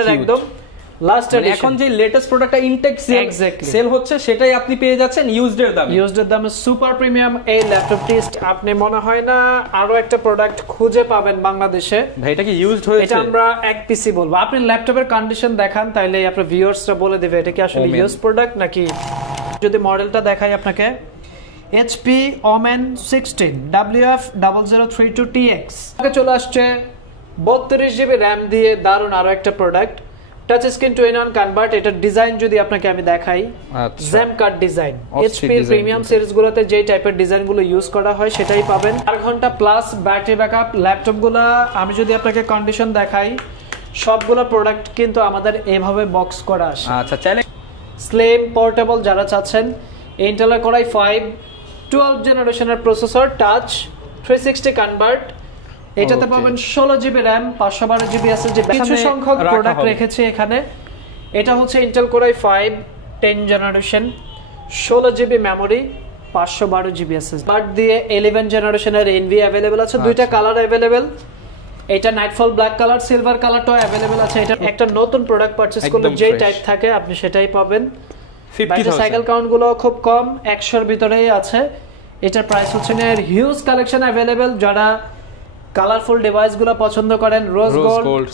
একদম last addition. এখন যে লেটেস্ট প্রোডাক্টটা ইনটেক সেল হচ্ছে সেটাই আপনি পেয়ে যাচ্ছেন ইউজড এর দামে। ইউজড এর দামে সুপার প্রিমিয়াম এই ল্যাপটপটি আপনি মনে হয় না আরো একটা প্রোডাক্ট খুঁজে পাবেন বাংলাদেশে। ভাই এটা কি ইউজড হয়েছে? এটা আমরা এক পিসি বলবো। আপনি ল্যাপটপের কন্ডিশন দেখান তাইলে আপনার ভিউয়ার্সরা বলে দিবে এটা কি আসলে ইউজড প্রোডাক্ট নাকি। যদি মডেলটা দেখাই আপনাকে, HP Omen 16 WF0032TX চলে আসছে 32GB RAM দিয়ে দারুণ আরো একটা product. Touch screen 2-in-1 convert. এটার ডিজাইন যদি আপনাকে আমি দেখাই, জেম কাট ডিজাইন। HP প্রিমিয়াম সিরিজগুলোতে যে টাইপের ডিজাইনগুলো ইউজ করা হয় সেটাই পাবেন। 4 ঘন্টা প্লাস ব্যাটারি ব্যাকআপ। ল্যাপটপগুলো আমি যদি আপনাকে কন্ডিশন দেখাই, সবগুলো প্রোডাক্ট কিন্তু আমাদের এভাবে বক্স করা আসে। আচ্ছা, চাইলে স্লিম পোর্টেবল যারা চাচ্ছেন, ইন্টেল Core i5 12 জেনারেশনের প্রসেসর, টাচ 360 কনভার্ট। এটাতে পাবেন 16GB RAM 512GB SSD। কিছু সংখ্যক প্রোডাক্ট রেখেছি এখানে। এটা হচ্ছে Intel Core i5 10 generation, 16GB memory, 512GB SSD। But দিয়ে 11 জেনারেশনের NV अवेलेबल আছে। দুইটা কালার अवेलेबल। এটা নাইটফল ব্ল্যাক কালার, সিলভার কালারটাও अवेलेबल আছে। এটা একটা নতুন প্রোডাক্ট পারচেজ করলে যে টাইপ থাকে আপনি সেটাই পাবেন। 50,000 সাইকেল কাউন্ট গুলো খুব কম, 100 এর ভিতরেই আছে। এটার প্রাইস হচ্ছে না, হিউজ কালেকশন अवेलेबल। যারা কালারফুল ডিভাইস গুলো পছন্দ করেন, রোজ গোল্ড,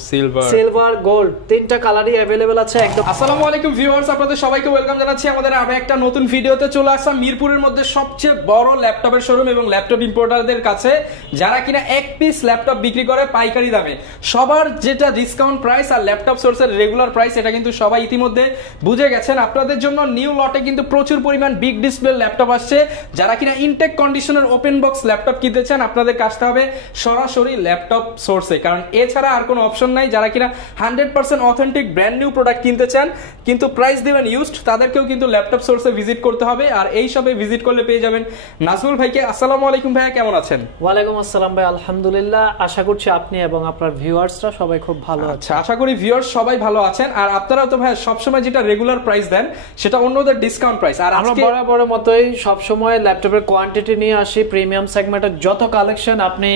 সিলভার গোল্ড, তিনটা কালারই अवेलेबल আছে একদম। আসসালামু আলাইকুম ভিউয়ার্স, আপনাদের সবাইকে ওয়েলকাম জানাচ্ছি আমাদের আরো একটা নতুন ভিডিওতে। চলে আসলাম মিরপুরের মধ্যে সবচেয়ে বড় ল্যাপটপের শোরুম এবং ল্যাপটপ ইম্পোর্টারদের কাছে, যারা কিনা এক পিস ল্যাপটপ বিক্রি করে পাইকারি দামে। সবার যেটা ডিসকাউন্ট প্রাইস আর ল্যাপটপ সোর্সের রেগুলার প্রাইস, এটা কিন্তু সবাই ইতিমধ্যে বুঝে গেছেন। আপনাদের জন্য নিউ লটে কিন্তু প্রচুর পরিমাণ বিগ ডিসপ্লে ল্যাপটপ আসছে। যারা কিনা ইনটেক কন্ডিশনের ওপেন বক্স ল্যাপটপ কিনতে চান, আপনাদের কাজটা হবে সরাসরি ল্যাপটপ সোর্সে, কারণ এছাড়া আর কোনো অপশন নাই। যারা কিনা 100% অথেন্টিক ব্র্যান্ড নিউ প্রোডাক্ট কিনতে চান কিন্তু প্রাইস দিবেন ইউজড, তাদেরকেও কিন্তু ল্যাপটপ সোর্সে ভিজিট করতে হবে। আর এই সবে ভিজিট করলে পেয়ে যাবেন নাজমুল ভাইকে। আসসালামু আলাইকুম ভাইয়া, কেমন আছেন? ওয়ালাইকুম আসসালাম ভাই, আলহামদুলিল্লাহ। আশা করছি আপনি এবং আপনার ভিউয়ার্সরা সবাই খুব ভালো আছেন। আচ্ছা, আশা করি ভিউয়ার্স সবাই ভালো আছেন। আর আপনারাও তো ভাই সবসময় যেটা রেগুলার প্রাইস দেন সেটা অন্যদের ডিসকাউন্ট প্রাইস। আর আমরা বরাবর মতোই সবসময় ল্যাপটপের কোয়ান্টিটি নিয়ে আসি। প্রিমিয়াম সেগমেন্টের যত কালেকশন আপনি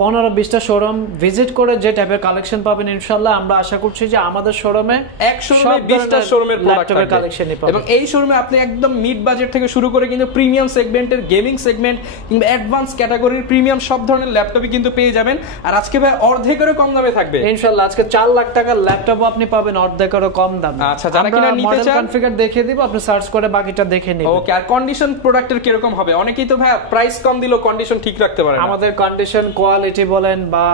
15-20টা শোরুম ভিজিট করে যে টাইপের কালেকশন পাবেন, ইনশাআল্লাহ আমরা আশা করছি যে আমাদের শোরুমে এক শোরুমে 20টা শোরুমের ল্যাপটপের কালেকশনই পাবেন। এবং এই শোরুমে আপনি একদম মিড বাজেট থেকে শুরু করে কিন্তু প্রিমিয়াম সেগমেন্টের, গেমিং সেগমেন্ট কিংবা অ্যাডভান্স ক্যাটাগরির প্রিমিয়াম সব ধরনের ল্যাপটপই কিন্তু পেয়ে যাবেন। আর আজকে ভাই অর্ধেকেরও কম দামে থাকবে ইনশাআল্লাহ। আজকে 4 লাখ টাকার ল্যাপটপ আপনি পাবেন অর্ধেকেরও কম দামে। আচ্ছা, যারা কিনা নিতে চান কনফিগার দেখিয়ে দিব, আপনি সার্চ করে বাকিটা দেখে নিন। ওকে, আর কন্ডিশন প্রোডাক্টের কি রকম হবে? অনেকেই তো ভাই প্রাইস কম দিলেও কন্ডিশন ঠিক রাখতে পারে না। আমাদের কন্ডিশন, কোয়ালিটি বলেন বা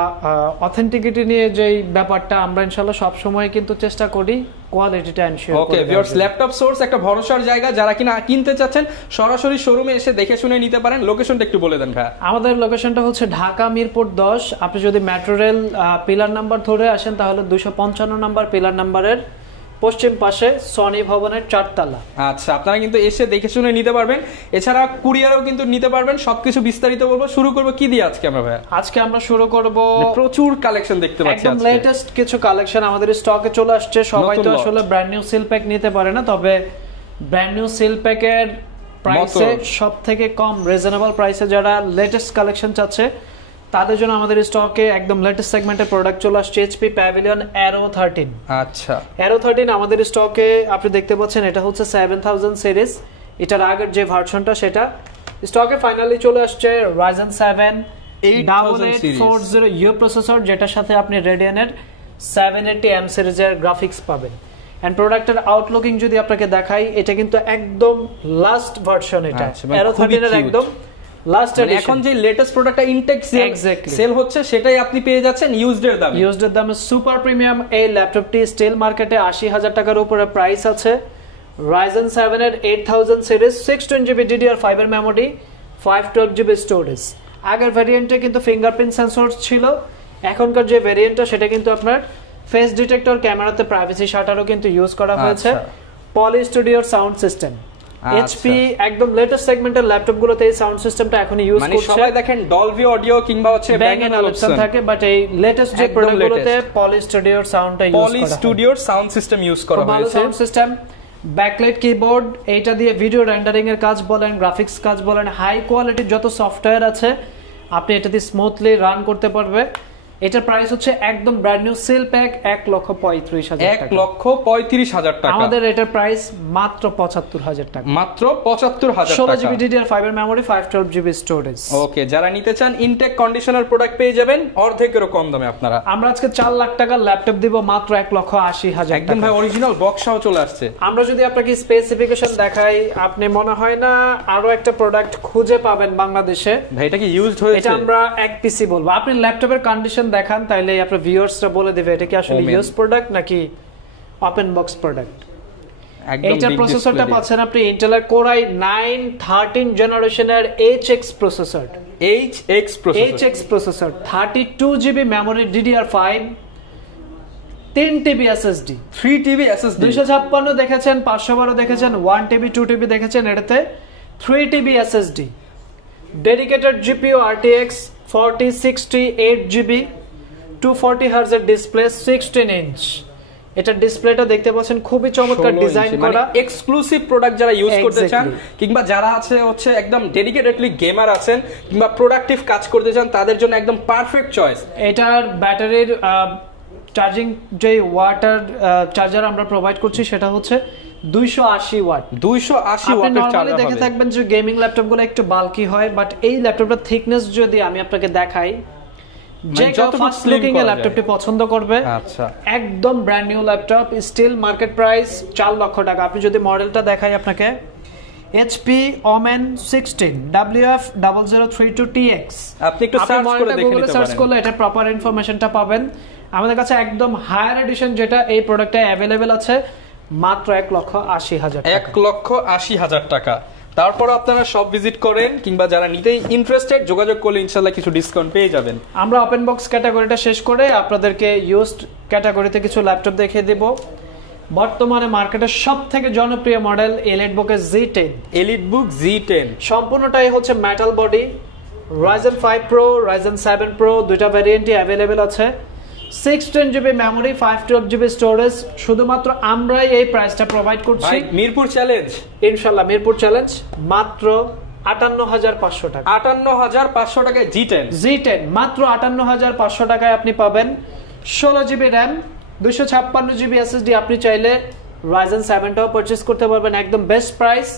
অথেন্টিকিটি নিয়ে যেই ব্যাপারটা, আমরা ইনশাআল্লাহ সব সময় কিন্তু চেষ্টা করি কোয়ালিটিটা এনশিওর করতে। ওকে ভিউয়ার্স, ল্যাপটপ সোর্স একটা ভরসার জায়গা। যারা কিনা কিনতে চাচ্ছেন সরাসরি শোরুমে এসে দেখে শুনে নিতে পারেন। লোকেশনটা একটু বলে দেন ভাই। আমাদের লোকেশনটা হচ্ছে ঢাকা মিরপুর 10। আপনি যদি মেট্রো রেল পিলার নাম্বার ধরে আসেন তাহলে 255 নাম্বার পিলার নাম্বারের পশ্চিম পাশে সনি ভবনের 4 তলা। আচ্ছা, আপনারা কিন্তু এসে দেখে শুনে নিতে পারবেন। এছাড়া কুরিয়ারও কিন্তু নিতে পারবেন। সবকিছু বিস্তারিত বলবো। শুরু করব কি দিয়ে আজকে আমরা ভাই? আজকে আমরা শুরু করব, প্রচুর কালেকশন দেখতে পাচ্ছি একদম লেটেস্ট কিছু কালেকশন আমাদের স্টকে চলে আসছে। সবাই তো আসলে ব্র্যান্ড নিউ সিল প্যাক নিতে পারে না, তবে ব্র্যান্ড নিউ সিল প্যাকের প্রাইসে সবথেকে কম রিজনেবল প্রাইসে যারা লেটেস্ট কালেকশন চাচ্ছে তাদের জন্য আমাদের স্টকে একদম লেটেস্ট সেগমেন্টের প্রোডাক্ট চলে আসছে। HP Pavilion Aero 13। আচ্ছা, Aero 13 আমাদের স্টকে আপনি দেখতে পাচ্ছেন। এটা হচ্ছে 7000 সিরিজ। এটার আগের যে ভার্সনটা সেটা স্টকে ফাইনালি চলে আসছে। Ryzen 7 8840U প্রসেসর, যেটার সাথে আপনি Radeon-এর 780M সিরিজের গ্রাফিক্স পাবেন। এন্ড প্রোডাক্টের আউটলুকিং যদি আপনাকে দেখাই, এটা কিন্তু একদম লাস্ট ভার্সন। এটা Aero 13 এর একদম লাস্ট এডিশন। এখন যে লেটেস্ট প্রোডাক্টটা ইনটেক সেল হচ্ছে সেটাই আপনি পেয়ে যাচ্ছেন ইউজড এর দামে। ইউজড এর দামে সুপার প্রিমিয়াম এই ল্যাপটপটি স্টিল মার্কেটে 80,000 টাকার উপরে প্রাইস আছে। Ryzen 7 এর 8000 সিরিজ, 620GB DDR5 এর মেমোরি, 512GB স্টোরেজ। আগের ভ্যারিয়েন্টে কিন্তু ফিঙ্গারপ্রিন্ট সেন্সর ছিল। এখনকার যে ভ্যারিয়েন্টটা সেটা কিন্তু আপনার ফেস ডিটেক্টর, ক্যামেরাতে প্রাইভেসি শাটারও কিন্তু ইউজ করা হয়েছে। পলি স্টুডিওর সাউন্ড সিস্টেম। HP একদম লেটেস্ট সেগমেন্টের ল্যাপটপগুলোতে এই সাউন্ড সিস্টেমটা এখন ইউজ করছে। মানে সবাই দেখেন ডলবি অডিও কিংবা হচ্ছে Bang & Olufsen থাকে, বাট এই লেটেস্ট যে প্রোডাক্টগুলোতে পলি স্টুডিওর সাউন্ডটা ইউজ করা হয়। পলি স্টুডিওর সাউন্ড সিস্টেম ইউজ করা হয়েছে। ভালো সাউন্ড সিস্টেম, ব্যাকলাইট কিবোর্ড। এইটা দিয়ে ভিডিও রেন্ডারিং এর কাজ বলেন, গ্রাফিক্স কাজ বলেন, হাই কোয়ালিটির যত সফটওয়্যার আছে আপনি এটা দিয়ে স্মুথলি রান করতে পারবে। এটার প্রাইস হচ্ছে একদম ব্র্যান্ড নিউ সেল প্যাক 1,35,000 টাকা। 1,35,000 টাকা। আমাদের এটার প্রাইস মাত্র 75,000 টাকা। মাত্র 75,000 টাকা। 16GB DDR5 এর মেমরি, 512GB স্টোরেজ। ওকে, যারা নিতে চান ইনটেক কন্ডিশনার প্রোডাক্ট পেয়ে যাবেন অর্ধেকেরও কম দামে আপনারা। আমরা আজকে 4 লাখ টাকার ল্যাপটপ দিব মাত্র 1,80,000 একদম ভাই অরিজিনাল বক্স সহ চলে আসছে। আমরা যদি আপনাকে স্পেসিফিকেশন দেখাই, আপনি মনে হয় না আরো একটা প্রোডাক্ট খুঁজে পাবেন বাংলাদেশে। ভাই এটা কি ইউজড হয়েছে? এটা আমরা এক পিসি বলবো। আপনি ল্যাপটপের কন্ডিশন দেখান, তাইলে আপনার ভিউয়ার্সরা বলে দেবে এটা কি আসলে ইউজ প্রোডাক্ট নাকি ওপেন বক্স প্রোডাক্ট। এইটার প্রসেসরটা পাচ্ছেন আপনি ইন্টেলের Core i9 13 জেনারেশনের HX processor. HX processor, 32GB memory, DDR5, 3TB SSD, 3TB SSD, 256 দেখেছেন, 512 দেখেছেন, 1TB 2TB দেখেছেন, এটাতে 3TB SSD, dedicated GPU RTX 4060 8GB, 240Hz এর ডিসপ্লে, 16 ইঞ্চ। এটা ডিসপ্লেটা দেখতে পাচ্ছেন খুবই চমৎকার ডিজাইন করা, এক্সক্লুসিভ প্রোডাক্ট যারা ইউজ করতে চান কিংবা যারা হচ্ছে একদম ডেডিকেটেডলি গেমার আছেন কিংবা প্রোডাক্টিভ কাজ করতে চান তাদের জন্য একদম পারফেক্ট চয়েস। এটার ব্যাটারির চার্জিং যে ওয়াটার চার্জার আমরা প্রোভাইড করছি সেটা হচ্ছে 280 ওয়াট। 280 ওয়াটের চার্জার হবে। দেখে থাকবেন যে গেমিং ল্যাপটপগুলো একটু বাল্কি হয়, বাট এই ল্যাপটপটার থিকনেস যদি আমি আপনাকে দেখাই, যে ফার্স্ট লুকিং এ ল্যাপটপটি পছন্দ করবে। আচ্ছা, একদম brand new laptop, steel market price 4 লক্ষ টাকা। আপনি যদি মডেলটা দেখাই আপনাকে, HP Omen 16 WF0032TX, আপনি একটু সার্চ করে দেখে নিতে পারেন। সার্চ করলে এটা প্রপার ইনফরমেশনটা পাবেন। আমাদের কাছে একদম হায়ার এডিশন যেটা এই প্রোডাক্টে अवेलेबल আছে মাত্র 1,80,000 টাকা। 1,80,000 টাকা। তারপর আপনারা সব ভিজিট করেন কিংবা যারা নিতেই ইন্টারেস্টেড যোগাযোগ করলে ইনশাআল্লাহ কিছু ডিসকাউন্ট পেয়ে যাবেন। আমরা ওপেন বক্স ক্যাটাগরিটা শেষ করে আপনাদেরকে ইউজড ক্যাটাগরিতে কিছু ল্যাপটপ দেখিয়ে দেব। বর্তমানে মার্কেটের সবথেকে জনপ্রিয় model EliteBook Z10। EliteBook Z10 সম্পূর্ণটাই হচ্ছে metal body, Ryzen 5 Pro, Ryzen 7 Pro দুইটা ভ্যারিয়েন্টই अवेलेबल আছে। 16GB memory, 512GB storage. শুধুমাত্র আমরাই এই প্রাইসটা প্রোভাইড করছি। মিরপুর চ্যালেঞ্জ, ইনশাআল্লাহ মিরপুর চ্যালেঞ্জ, মাত্র 58,500 টাকা। 58,500 টাকায় Z10 মাত্র 58,500 টাকায় আপনি পাবেন। 16GB RAM, 256GB SSD। আপনি চাইলে Ryzen 7টাও পারচেজ করতে পারবেন, একদম বেস্ট প্রাইস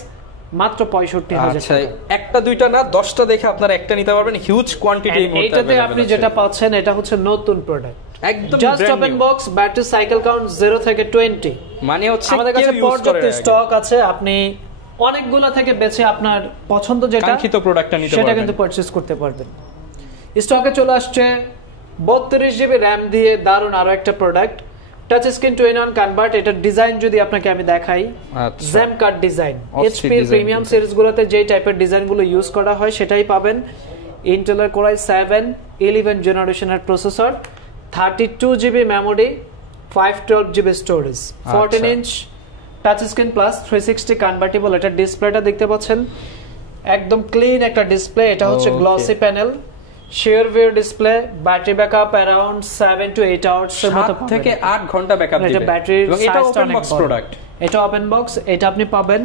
মাত্র 65,000 টাকা। একটা দুইটা না 10টা দেখে আপনারা একটা নিতে পারবেন, হিউজ কোয়ান্টিটি। এইটাতে আপনি যেটা পাচ্ছেন এটা হচ্ছে নতুন প্রোডাক্ট, একদম just open box, battery cycle count 0 থেকে 20, মানে হচ্ছে আমাদের কাছে পর্যাপ্ত স্টক আছে। আপনি অনেকগুলো থেকে বেছে আপনার পছন্দ যেটা কাঙ্ক্ষিত প্রোডাক্টটা নিতে পারবেন, সেটা কিন্তু পারচেজ করতে পারবেন। স্টকে চলে আসছে 32GB RAM দিয়ে দারুণ আরো একটা product, touch screen 2-in-1 convert. এটার ডিজাইন যদি আপনাকে আমি দেখাই, gem cut design. HP premium সিরিজগুলোতে যে টাইপের ডিজাইনগুলো ইউজ করা হয় সেটাই পাবেন। ইন্টেলের Core i7 11 জেনারেশনের processor, 32GB memory, 512GB storage, 14 inch touch screen plus 360 convertible. এটার ডিসপ্লেটা দেখতে পাচ্ছেন একদম ক্লিন একটা ডিসপ্লে। এটা হচ্ছে glossy panel, share view display, battery backup around 7 to 8 hours এর মতো পাবেন, থেকে 8 ঘন্টা ব্যাকআপ দিবে। এটা ব্যাটারি এটা ওপেন বক্স প্রোডাক্ট, এটা ওপেন বক্স। এটা আপনি পাবেন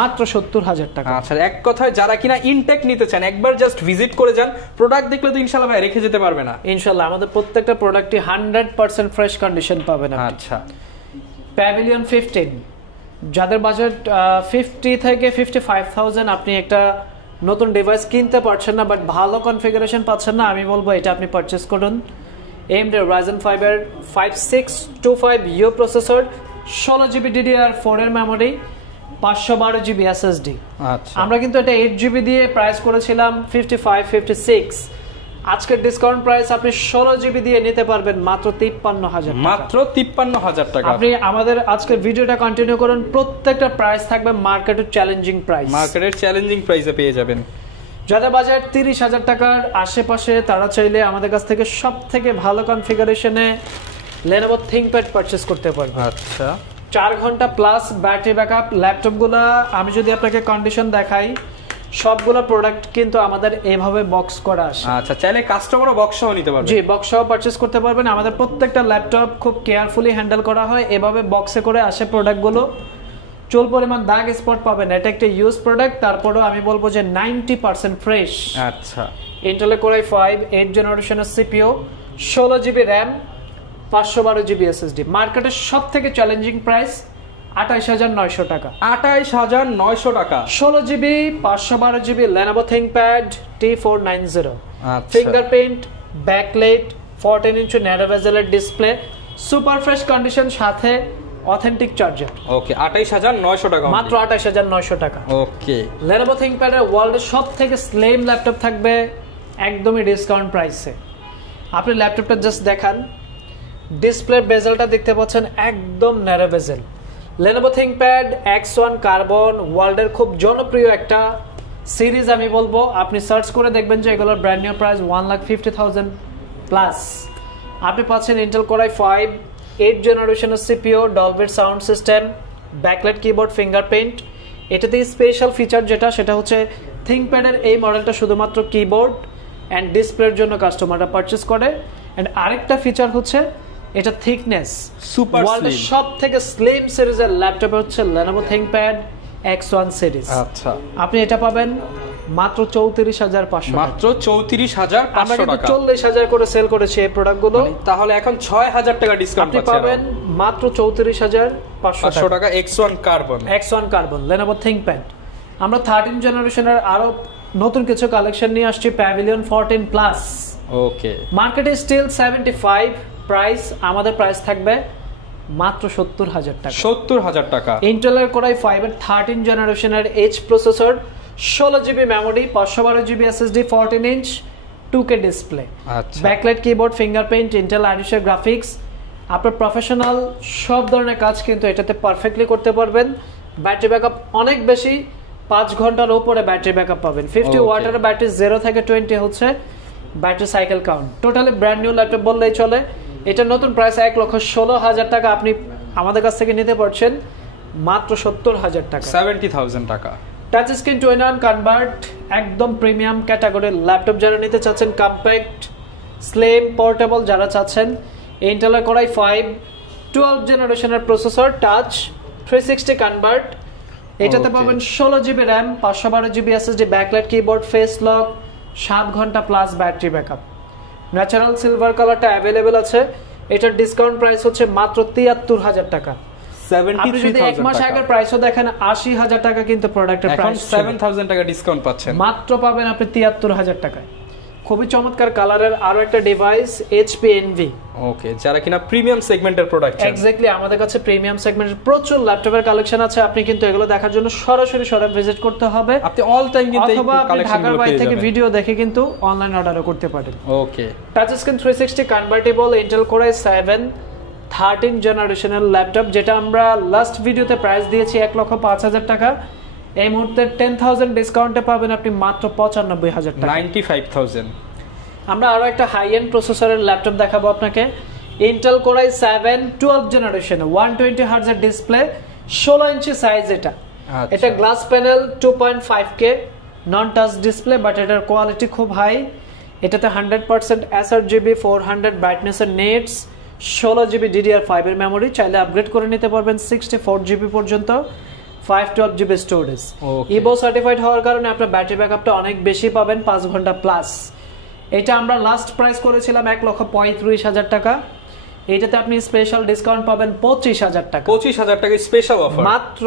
মাত্র 70,000 টাকা। আচ্ছা, এক কথায় যারা কিনা ইনটেক নিতে চান একবার জাস্ট ভিজিট করে যান, প্রোডাক্ট দেখলে তো ইনশাআল্লাহ ভাই রেখে যেতে পারবে না। ইনশাআল্লাহ আমাদের প্রত্যেকটা প্রোডাক্টই 100% ফ্রেশ কন্ডিশন পাবেন আপনি। আচ্ছা, প্যাভিলিয়ন 15, যাদের বাজেট 50 থেকে 55,000, আপনি একটা নতুন ডিভাইস কিনতে পারছেন না বাট ভালো কনফিগারেশন পাচ্ছেন না, আমি বলবো এটা আপনি পারচেজ করুন। AMD Ryzen 5 এর 5625U প্রসেসর, 16GB DDR4 এর মেমরি, 512GB SSD। আচ্ছা, আমরা কিন্তু এটা 8GB দিয়ে প্রাইস করেছিলাম 55-56, আজকের ডিসকাউন্ট প্রাইস আপনি 16GB দিয়ে নিতে পারবেন মাত্র 53,000 টাকা। মাত্র 53,000 টাকা। আপনি আমাদের আজকের ভিডিওটা কন্টিনিউ করুন, প্রত্যেকটা প্রাইস থাকবে মার্কেটের চ্যালেঞ্জিং প্রাইস, মার্কেটের চ্যালেঞ্জিং প্রাইসে পেয়ে যাবেন। যাদের বাজেট 30,000 টাকার আশেপাশে তারা চাইলে আমাদের কাছ থেকে সবথেকে ভালো কনফিগারেশনে Lenovo ThinkPad পারচেজ করতে পারবে। আচ্ছা, 4 ঘন্টা প্লাস ব্যাটারি ব্যাকআপ। ল্যাপটপগুলো আমি যদি আপনাকে কন্ডিশন দেখাই, সবগুলো প্রোডাক্ট কিন্তু আমাদের এইভাবে বক্স করা আসে। আচ্ছা, চাইলে কাস্টমারও বক্স সহ নিতে পারবে। জি, বক্স সহ পারচেজ করতে পারবেন। আমাদের প্রত্যেকটা ল্যাপটপ খুব কেয়ারফুলি হ্যান্ডেল করা হয়, এভাবে বক্সে করে আসে প্রোডাক্টগুলো। চুল পরিমাণ দাগ স্পট পাবেন, এটা একটা ইউজ প্রোডাক্ট, তারপরেও আমি বলবো যে 90% ফ্রেশ। আচ্ছা, ইন্টেল Core i5 8 জেনারেশনের CPU, 16GB RAM 512GB SSD মার্কেটের সবথেকে চ্যালেঞ্জিং প্রাইস 28900 টাকা 28900 টাকা 16GB 512GB Lenovo ThinkPad T490 আচ্ছা ফিঙ্গারপ্রিন্ট ব্যাকলাইট 14 ইঞ্চি ন্যারো বেজেলের ডিসপ্লে সুপার ফ্রেশ কন্ডিশন সাথে অথেন্টিক চার্জার ওকে 28900 টাকা মাত্র 28900 টাকা ওকে Lenovo ThinkPad এর ওয়ার্ল্ডের সবথেকে স্লিম ল্যাপটপ থাকবে একদমই ডিসকাউন্ট প্রাইসে আপনি ল্যাপটপটা জাস্ট দেখান ডিসপ্লে বেজেলটা দেখতে পাচ্ছেন একদম ন্যারো বেজেল Lenovo ThinkPad X1 কার্বন ওয়ার্ল্ডের খুব জনপ্রিয় একটা সিরিজ আমি বলবো আপনি সার্চ করে দেখবেন যে এগুলোর ব্র্যান্ড নিউ প্রাইস 1,50,000 প্লাস আপনি পাচ্ছেন Intel Core i5 8th জেনারেশনের CPU Dolby sound system backlight keyboard fingerprint এটাতে স্পেশাল ফিচার যেটা সেটা হচ্ছে ThinkPad এর এই মডেলটা শুধুমাত্র কিবোর্ড এন্ড ডিসপ্লের জন্য কাস্টমাররা পারচেজ করে এন্ড আরেকটা ফিচার হচ্ছে এটা থিকনেস সুপার ওয়ার্ল্ডের সবথেকে স্লিম সিরিজের ল্যাপটপ হচ্ছে Lenovo ThinkPad X1 সিরিজ আচ্ছা আপনি এটা পাবেন মাত্র 34500 মাত্র 34500 আমরা কিন্তু টাকা 40000 করে সেল করেছি এই প্রোডাক্টগুলো তাহলে এখন 6000 টাকা ডিসকাউন্ট আপনি পাবেন মাত্র 34500 টাকা X1 carbon X1 carbon Lenovo ThinkPad আমরা 13 জেনারেশনের আরো নতুন কিছু কালেকশন নিয়ে আসছি Pavilion 14 প্লাস ওকে মার্কেটে স্টিল 75 প্রাইস আমাদের প্রাইস থাকবে মাত্র 70000 টাকা 70000 টাকা Intel Core i5 এর 13 জেনারেশনের H processor 16GB memory 512GB SSD 14 inch 2K display আচ্ছা backlight keyboard fingerprint Intel Iris graphics আপনার প্রফেশনাল সব ধরনের কাজ কিন্তু এটাতে পারফেক্টলি করতে পারবেন ব্যাটারি ব্যাকআপ অনেক বেশি 5 ঘন্টার উপরে ব্যাটারি ব্যাকআপ পাবেন 50 ওয়াটের ব্যাটারি 0 থেকে 20 হচ্ছে battery cycle count totally brand new laptop বললেই চলে এটা নতুন প্রাইস 1,16,000 টাকা আপনি আমাদের কাছ থেকে নিতে পারছেন মাত্র 70000 টাকা 70000 টাকা টাচ স্ক্রিন 2-in-1 কনভার্ট একদম প্রিমিয়াম ক্যাটাগরির ল্যাপটপ যারা নিতে চাচ্ছেন কম্প্যাক্ট স্লিম পোর্টেবল যারা চাচ্ছেন Intel Core i5 12th জেনারেশনের প্রসেসর টাচ 360 কনভার্ট এটাতে পাবেন 16GB RAM 512GB SSD backlight keyboard face lock 7 ঘন্টা plus battery backup natural silver কালারটা अवेलेबल আছে এটার ডিসকাউন্ট প্রাইস হচ্ছে মাত্র 73000 টাকা 73000 এক মাস আগের প্রাইসও দেখেন 80000 টাকা কিন্তু প্রোডাক্টের প্রাইস 7000 টাকা ডিসকাউন্ট পাচ্ছেন মাত্র পাবেন আপনি 73000 টাকায় খুবই চমৎকার কালারের আরো একটা ডিভাইস HP Envy ওকে যারা কিনা প্রিমিয়াম সেগমেন্টের প্রোডাক্ট চান এক্স্যাক্টলি আমাদের কাছে প্রিমিয়াম সেগমেন্টের প্রচুর ল্যাপটপের কালেকশন আছে আপনি কিন্তু এগুলো দেখার জন্য সরাসরি শোরুম ভিজিট করতে হবে আপনি অল টাইম কিন্তু এই কালেকশনগুলো ঢাকার বাইরে থেকে ভিডিও দেখে কিন্তু অনলাইন অর্ডারও করতে পারেন ওকে touch screen 360 convertible Intel Core i7 13 জেনারেশনের ল্যাপটপ যেটা আমরা লাস্ট ভিডিওতে প্রাইস দিয়েছি 1,05,000 টাকা এই মুহূর্তে 10000 ডিসকাউন্টে পাবেন আপনি মাত্র 95000 টাকা 95000 আমরা আরো একটা হাই এন্ড প্রসেসরের ল্যাপটপ দেখাবো আপনাকে Intel Core i7 12th generation 120 Hz এর ডিসপ্লে 16 ইঞ্চি সাইজ এটা glass panel 2.5K non touch display but এটার কোয়ালিটি খুব হাই এটাতে 100% sRGB 400 ব্রাইটনেস এর নেটস 16GB DDR5 এর মেমরি চাইলে আপগ্রেড করে নিতে পারবেন 64GB পর্যন্ত 512GB স্টোরেজ ইবো সার্টিফাইড হওয়ার কারণে আপনার ব্যাটারি ব্যাকআপটা অনেক বেশি পাবেন 5 ঘন্টা প্লাস এটা আমরা লাস্ট প্রাইস করেছিলাম 1,35,000 টাকা এটাতে আপনি স্পেশাল ডিসকাউন্ট পাবেন 25000 টাকা 25000 টাকা স্পেশাল অফার মাত্র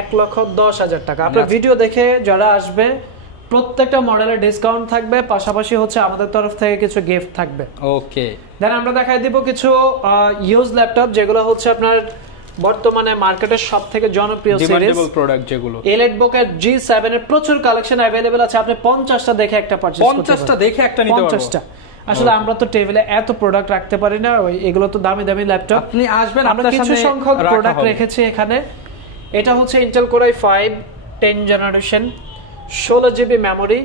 1,10,000 টাকা আপনার ভিডিও দেখে যারা আসবে প্রত্যেকটা মডেলের ডিসকাউন্ট থাকবে পাশাপাশি হচ্ছে আমাদের তরফ থেকে কিছু গিফট থাকবে ওকে দেন আমরা দেখাই দিব কিছু ইউজ ল্যাপটপ যেগুলো হচ্ছে আপনার বর্তমানে মার্কেটের সবথেকে জনপ্রিয় সিরিজ ডিমান্ডেবল প্রোডাক্ট যেগুলো এলিটবুক এর G7 এর প্রচুর কালেকশন अवेलेबल আছে আপনি 50টা দেখে একটা পারচেজ করতে পারেন 50টা দেখে একটা নিতে পারবেন 50টা আসলে আমরা তো টেবিলে এত প্রোডাক্ট রাখতে পারি না ওই এগুলো তো দামি দামি ল্যাপটপ আপনি আসবেন আমরা কিছু সংখ্যক প্রোডাক্ট রেখেছি এখানে এটা হচ্ছে Intel Core i5 10 generation 16GB memory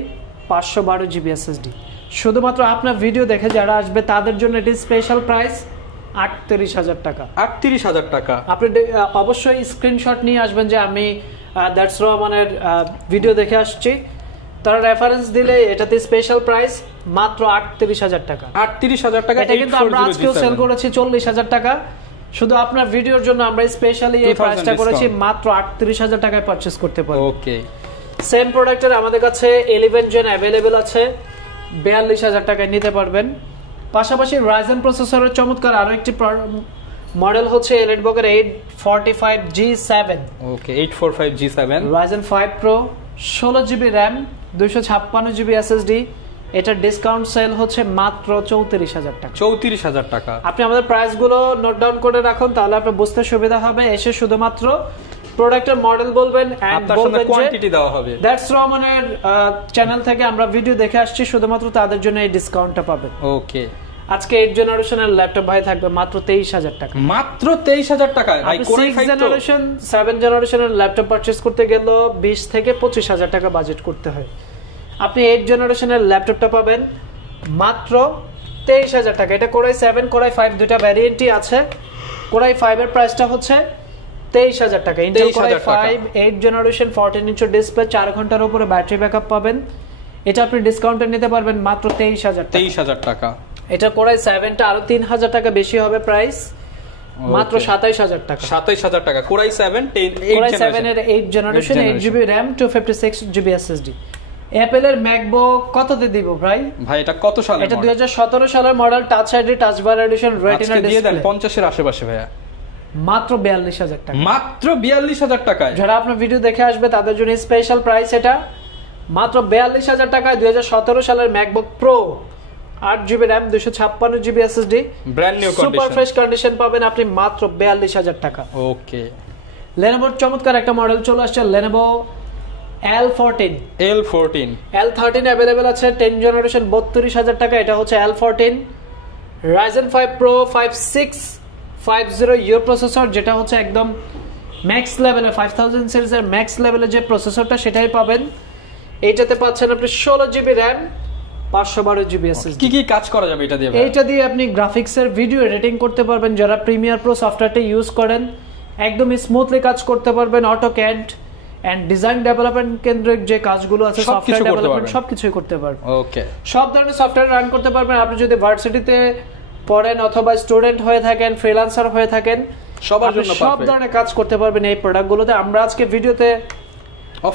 512GB SSD শুধুমাত্র আপনার ভিডিও দেখে যারা আসবে তাদের জন্য এটি স্পেশাল প্রাইস 38000 টাকা 38000 টাকা আপনি অবশ্যই স্ক্রিনশট নিয়ে আসবেন যে আমি দ্যাটস রহমানের ভিডিও দেখে আসছি তারা রেফারেন্স দিলে এটাতে স্পেশাল প্রাইস মাত্র 38000 টাকা 38000 টাকা এটা কিন্তু আমরা আজকেও সেল করেছি 40000 টাকা শুধু আপনার ভিডিওর জন্য আমরা স্পেশালি এই প্রাইসটা করেছি মাত্র 38000 টাকায় পারচেজ করতে পারবেন ওকে সেম প্রোডাক্টের আমাদের কাছে 11 জেন अवेलेबल আছে 42000 টাকায় নিতে পারবেন পাশাপাশি Ryzen প্রসেসরের চমৎকার আরো একটি মডেল হচ্ছে Elitebook এর 845G7। ওকে 845G7 Ryzen 5 Pro 16GB RAM 256GB SSD। এটা ডিসকাউন্ট সেল হচ্ছে মাত্র 34000 টাকা। 34000 টাকা। আপনি আমাদের প্রাইস গুলো নোট ডাউন করে রাখুন, তাহলে আপনার বুঝতে সুবিধা হবে। এসে শুধুমাত্র প্রোডাক্টের মডেল বলবেন এন্ড বলবেন যে কোয়ান্টিটি দেওয়া হবে। দ্যাটস রহমানের চ্যানেল থেকে আমরা ভিডিও দেখে আসছি, শুধুমাত্র তাদের জন্য এই ডিসকাউন্টটা পাবেন। ওকে আজকে 8 জেনারেশনের ল্যাপটপ ভাই থাকবে মাত্র 23000 টাকা। মাত্র 23000 টাকায় ভাই কোর i5 জেনারেশন 7 জেনারেশনের ল্যাপটপ পারচেজ করতে গেলে 20 থেকে 25000 টাকা বাজেট করতে হয়। আপনি 8 জেনারেশনের ল্যাপটপটা পাবেন মাত্র 23000 টাকা। এটা কোর i7 কোর i5 দুটো ভ্যারিয়েন্টই আছে। কোর i5 এর প্রাইসটা হচ্ছে 23000 টাকা। Intel core i5 8 generation 14 inch display, 4 ঘন্টার উপরে ব্যাটারি ব্যাকআপ পাবেন। এটা আপনি ডিসকাউন্টে নিতে পারবেন মাত্র 23000 টাকা। 23000 টাকা। এটা কোর i7 টা আরো 3000 টাকা বেশি হবে প্রাইস, মাত্র 27000 টাকা। 27000 টাকা। কোর i7 কোর i7 এর 8 generation 8GB RAM 256GB SSD। অ্যাপলের ম্যাকবুক কততে দিব ভাই? ভাই এটা কত সালের? এটা 2017 সালের model, touch ID, touch bar edition, retina display. দিয়ে দেন 50 এর আশেপাশে ভাইয়া। মাত্র 42000 টাকা। মাত্র 42000 টাকায়। যারা আপনার ভিডিও দেখে আসবে তাদের জন্য স্পেশাল প্রাইস এটা মাত্র 42000 টাকায় 2017 সালের MacBook pro 8GB RAM 256GB SSD brand new condition, super fresh condition পাবেন আপনি মাত্র 42000 টাকা। ওকে। Lenovoর চমৎকার একটা মডেল চলে আসছে Lenovo L14 L13 अवेलेबल আছে 10 জেনারেশন 32000 টাকা। এটা হচ্ছে L14 Ryzen 5 Pro 5650 you processor, যেটা হচ্ছে একদম ম্যাক্স লেভেলের 5000 সিরিজের ম্যাক্স লেভেলের যে প্রসেসরটা সেটাই পাবেন। এইটাতে পাচ্ছেন আপনি 16GB RAM 512GB SSD। কি কাজ করা যাবে এটা দিয়ে? এইটা দিয়ে আপনি গ্রাফিক্সের ভিডিও এডিটিং করতে পারবেন। যারা প্রিমিয়ার প্রো সফটওয়্যারটা ইউজ করেন একদম স্মুথলি কাজ করতে পারবেন। অটোক্যাড এন্ড ডিজাইন ডেভেলপমেন্ট কেন্দ্রিক যে কাজগুলো আছে সফটওয়্যার ডেভেলপমেন্ট সবকিছুই করতে পারবেন। ওকে। সব ধরনের সফটওয়্যার রান করতে পারবেন। আপনি যদি ভার্সিটিতে পড়েন অথবা স্টুডেন্ট হয়ে থাকেন, ফ্রিল্যান্সার হয়ে থাকেন, সবার জন্য সব ধরনের কাজ করতে পারবেন এই প্রোডাক্টগুলোতে। আমরা আজকে ভিডিওতে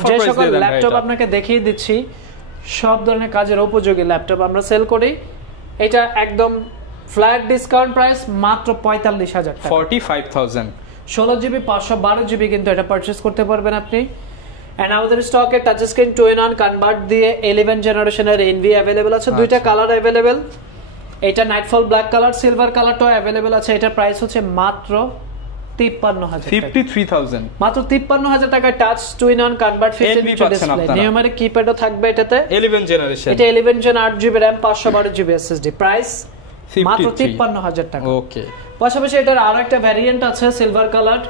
যে সকল ল্যাপটপ আপনাকে দেখিয়ে দিচ্ছি সব ধরনের কাজের উপযোগী ল্যাপটপ আমরা সেল করি। এটা একদম ফ্ল্যাট ডিসকাউন্ট প্রাইস মাত্র 45000 টাকা। 45000। 16GB 512GB কিন্তু এটা পারচেজ করতে পারবেন আপনি। এন্ড আমাদের স্টকে টাচ স্ক্রিন 2-in-1 কনভার্ট দিয়ে 11 জেনারেশনের এনভি अवेलेबल আছে। দুইটা কালার अवेलेबल। এটা নাইটফল ব্ল্যাক কালার, সিলভার কালারটাও अवेलेबल আছে। এটা প্রাইস হচ্ছে মাত্র 53000 টাকা। 53000। মাত্র 53000 টাকায় touch 2-in-1 convert 15 inch display, numeric কিপ্যাডও থাকবে এটাতে। 11 জেনারেশন। এটা 11 gen 8GB RAM 512GB SSD, price মাত্র 53000 টাকা। ওকে। পাশাপাশি এটার আরো একটা ভ্যারিয়েন্ট আছে সিলভার কালার।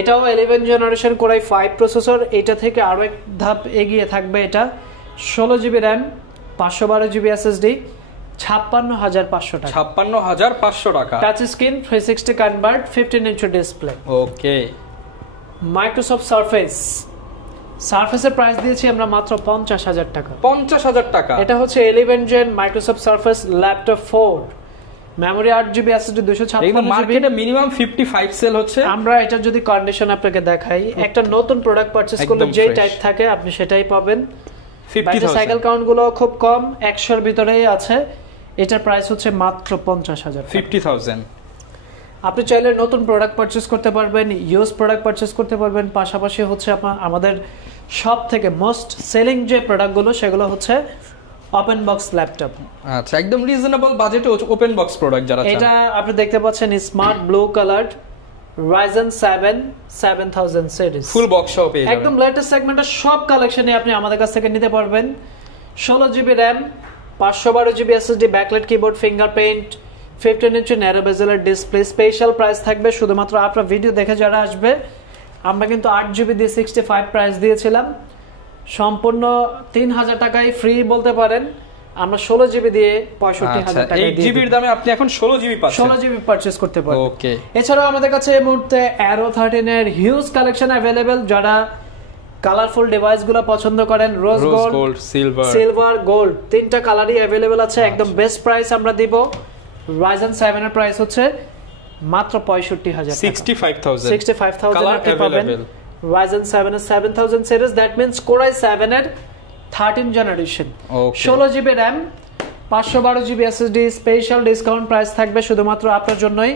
এটাও 11 জেনারেশন কোর i5 প্রসেসর। এটা থেকে আরো এক ধাপ এগিয়ে থাকবে। এটা 16GB RAM 512GB SSD 56500 টাকা। 56500 টাকা। Touch screen 360 convert 15 inch display. ওকে। মাইক্রোসফট সারফেসের প্রাইস দিয়েছি আমরা মাত্র 50000 টাকা। 50000 টাকা। এটা হচ্ছে 11 gen Microsoft Surface laptop 4, memory 8GB SSD 256GB। মার্কেটে মিনিমাম 55 সেল হচ্ছে। আমরা এটা যদি কন্ডিশন আপনাকে দেখাই, একটা নতুন প্রোডাক্ট পারচেজ করলে যে টাইপ থাকে আপনি সেটাই পাবেন। 50000। সাইকেল কাউন্ট গুলো খুব কম, 100 এর ভিতরেই আছে। এটার প্রাইস হচ্ছে মাত্র 50000। 50000। আপনি চাইলে নতুন প্রোডাক্ট পারচেজ করতে পারবেন, ইউজ প্রোডাক্ট পারচেজ করতে পারবেন। পাশাপাশি হচ্ছে আমাদের সব থেকে মোস্ট সেলিং যে প্রোডাক্টগুলো সেগুলো হচ্ছে ওপেন বক্স ল্যাপটপ। আচ্ছা, একদম রিজনেবল বাজেটে ওপেন বক্স প্রোডাক্ট যারা চান। এটা আপনি দেখতে পাচ্ছেন smart blue colour Ryzen 7 7000 series, full box সহ পেয়ে যাবেন। একদম লেটেস্ট সেগমেন্টের সব কালেকশনই আপনি আমাদের কাছ থেকে নিতে পারবেন। 16GB RAM 512GB SSD, backlight keyboard, fingerprint, 15 ইঞ্চি ন্যারো বেজেলের ডিসপ্লে। স্পেশাল প্রাইস থাকবে শুধুমাত্র আপনার ভিডিও দেখে যারা আসবে। আমরা কিন্তু 8GB দিয়ে 65 প্রাইস দিয়েছিলাম, সম্পূর্ণ 3000 টাকায় ফ্রি বলতে পারেন। আমরা 16GB দিয়ে 65000 টাকা দিয়ে 8GB এর দামে আপনি এখন 16GB পাচ্ছেন। 16GB পারচেজ করতে পারবেন। ওকে। এছাড়াও আমাদের কাছে এই মুহূর্তে Aero 13 এর হিউজ কালেকশন अवेलेबल। যারা কালারফুল ডিভাইসগুলো পছন্দ করেন, রোজ গোল্ড, সিলভার, গোল্ড, তিনটা কালারই अवेलेबल আছে। একদম বেস্ট প্রাইস আমরা দিব। Ryzen 7 এর প্রাইস হচ্ছে মাত্র 65000 টাকা। 65000 আপনি পাবেন। Ryzen 7 এর 7000 series, that means Core i7 এর 13 generation, 16GB RAM 512 GB SSD, special discount price থাকবে শুধুমাত্র আপনার জন্যই,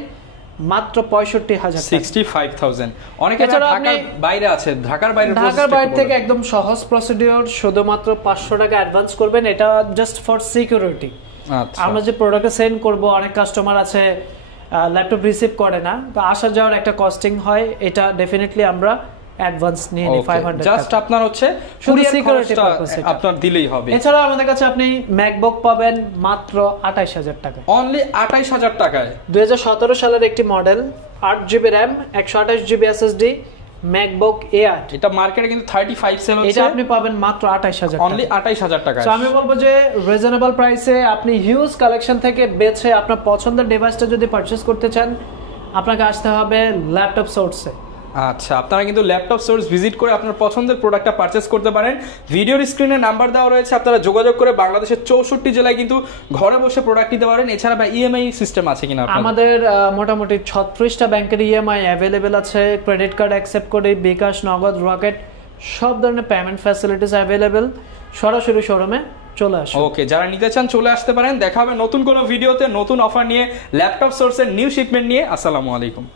মাত্র 65,000 65,000। অনেকে ঢাকার বাইরে আছে, ঢাকার বাইরে থেকে একদম সহজ প্রসিডিওর, শুধুমাত্র 500 টাকা অ্যাডভান্স করবেন, এটা জাস্ট ফর সিকিউরিটি। আমরা যে প্রোডাক্টটা সেন্ড করব, অনেক কাস্টমার আছে ল্যাপটপ রিসিভ করে না, তো আসা যাওয়ার একটা কস্টিং হয়, এটা ডেফিনেটলি আমরা অ্যাডভান্স নিয়ে নিই 500 জাস্ট আপনার হচ্ছে শুধু সিকিউরিটি পারপাস, আপনার দিলেই হবে। এছাড়া আমাদের কাছে আপনি ম্যাকবুক পাবেন মাত্র 28,000 টাকা, অনলি 28,000 টাকায়। 2017 সালের একটি model, 8 GB RAM, 128 GB SSD, MacBook air. এটা মার্কেটে কিন্তু 35 সেল হচ্ছে, এটা আপনি পাবেন মাত্র 28,000 টাকা, অনলি 28,000 টাকা। সো আমি বলবো যে রিজনেবল প্রাইসে আপনি হিউজ কালেকশন থেকে বেছে আপনার পছন্দের ডিভাইসটা যদি পারচেজ করতে চান, আপনাকে আসতে হবে ল্যাপটপ সোর্সে। আচ্ছা, আপনারা কিন্তু ল্যাপটপ সোর্স ভিজিট করে আপনার পছন্দের প্রোডাক্টটা পারচেজ করতে পারেন। ভিডিওর স্ক্রিনে নাম্বার দেওয়া রয়েছে, আপনারা যোগাযোগ করে বাংলাদেশের 64 জেলায় কিন্তু ঘরে বসে প্রোডাক্ট নিতে পারেন। এছাড়া বা ইএমআই সিস্টেম আছে কিনা? আমাদের মোটামুটি 36টা ব্যাংকের ইএমআই অ্যাভেলেবেল আছে, ক্রেডিট কার্ড অ্যাকসেপ্ট করে, বিকাশ, নগদ, রকেট সব ধরনের পেমেন্ট ফ্যাসিলিটিস অ্যাভেলেবেল। সরাসরি শোরুমে চলে আসুন। ওকে, যারা নিতে চান চলে আসতে পারেন। দেখা হবে নতুন কোনো ভিডিওতে নতুন অফার নিয়ে, ল্যাপটপ সোর্সের নিউ শিপমেন্ট নিয়ে। আসসালামু আলাইকুম।